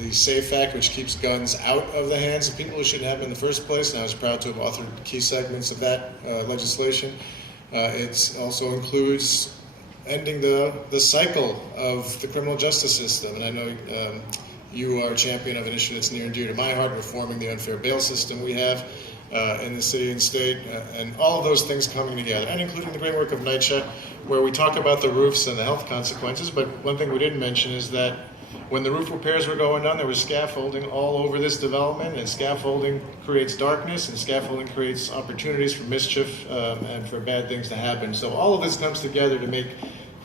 the SAFE Act, which keeps guns out of the hands of people who shouldn't have them in the first place, and I was proud to have authored key segments of that legislation. It also includes ending the cycle of the criminal justice system, and I know you are a champion of an issue that's near and dear to my heart, reforming the unfair bail system we have in the city and state, and all of those things coming together, and including the great work of NYCHA, where we talk about the roofs and the health consequences, but one thing we didn't mention is that when the roof repairs were going on, there was scaffolding all over this development, and scaffolding creates darkness, and scaffolding creates opportunities for mischief and for bad things to happen. So all of this comes together to make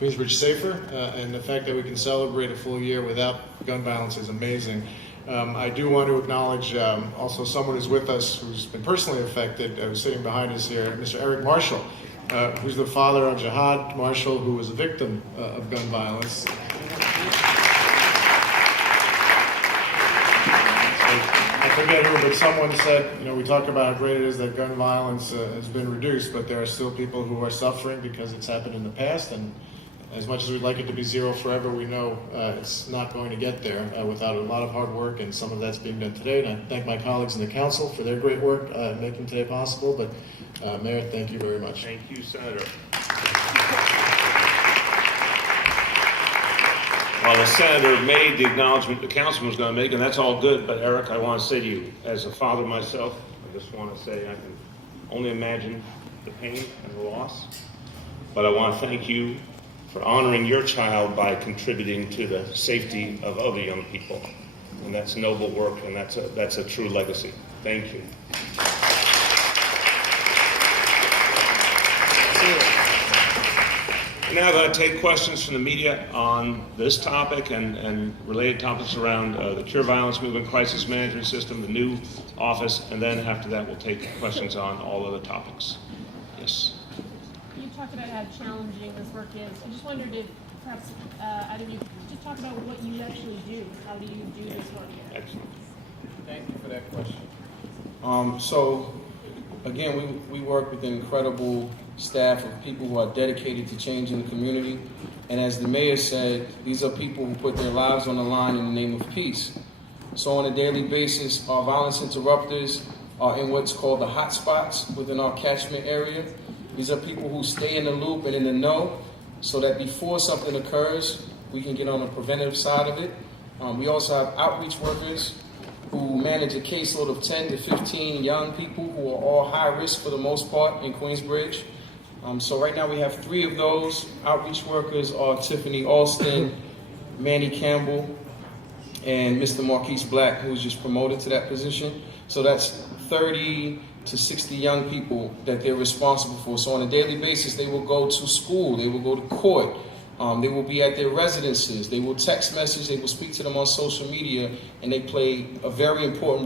Queensbridge safer, and the fact that we can celebrate a full year without gun violence is amazing. I do want to acknowledge also someone who's with us who's been personally affected, who's sitting behind us here, Mr. Eric Marshall, who's the father of Jihad Marshall, who was a victim of gun violence. I forget who, but someone said, we talk about how great it is that gun violence has been reduced, but there are still people who are suffering because it's happened in the past, and as much as we'd like it to be zero forever, we know it's not going to get there without a lot of hard work, and some of that's being done today. And I thank my colleagues in the council for their great work making today possible. But Mayor, thank you very much. Thank you, Senator. Well, the senator made the acknowledgement the councilman was going to make, and that's all good. But Eric, I want to say to you, as a father myself, I just want to say I can only imagine the pain and the loss. But I want to thank you for honoring your child by contributing to the safety of other young people. And that's noble work, and that's a true legacy. Thank you. Now I'm going to take questions from the media on this topic and related topics around the Cure Violence Movement Crisis Management System, the new office, and then after that we'll take questions on all other topics. Yes. You talked about how challenging this work is. I just wondered if perhaps either of you could just talk about what you actually do. How do you do this work? Excellent. Thank you for that question. So, again, we work with an incredible staff of people who are dedicated to changing the community. And as the mayor said, these are people who put their lives on the line in the name of peace. So on a daily basis, our violence interrupters are in what's called the hot spots within our catchment area. These are people who stay in the loop and in the know so that before something occurs, we can get on the preventative side of it. We also have outreach workers who manage a caseload of 10 to 15 young people who are all high risk for the most part in Queensbridge. So right now we have 3 of those. Outreach workers are Tiffany Alston, Manny Campbell, and Mr. Marquise Black, who was just promoted to that position. So that's 30 to 60 young people that they're responsible for. So on a daily basis, they will go to school, they will go to court, they will be at their residences, they will text message, they will speak to them on social media, and they play a very important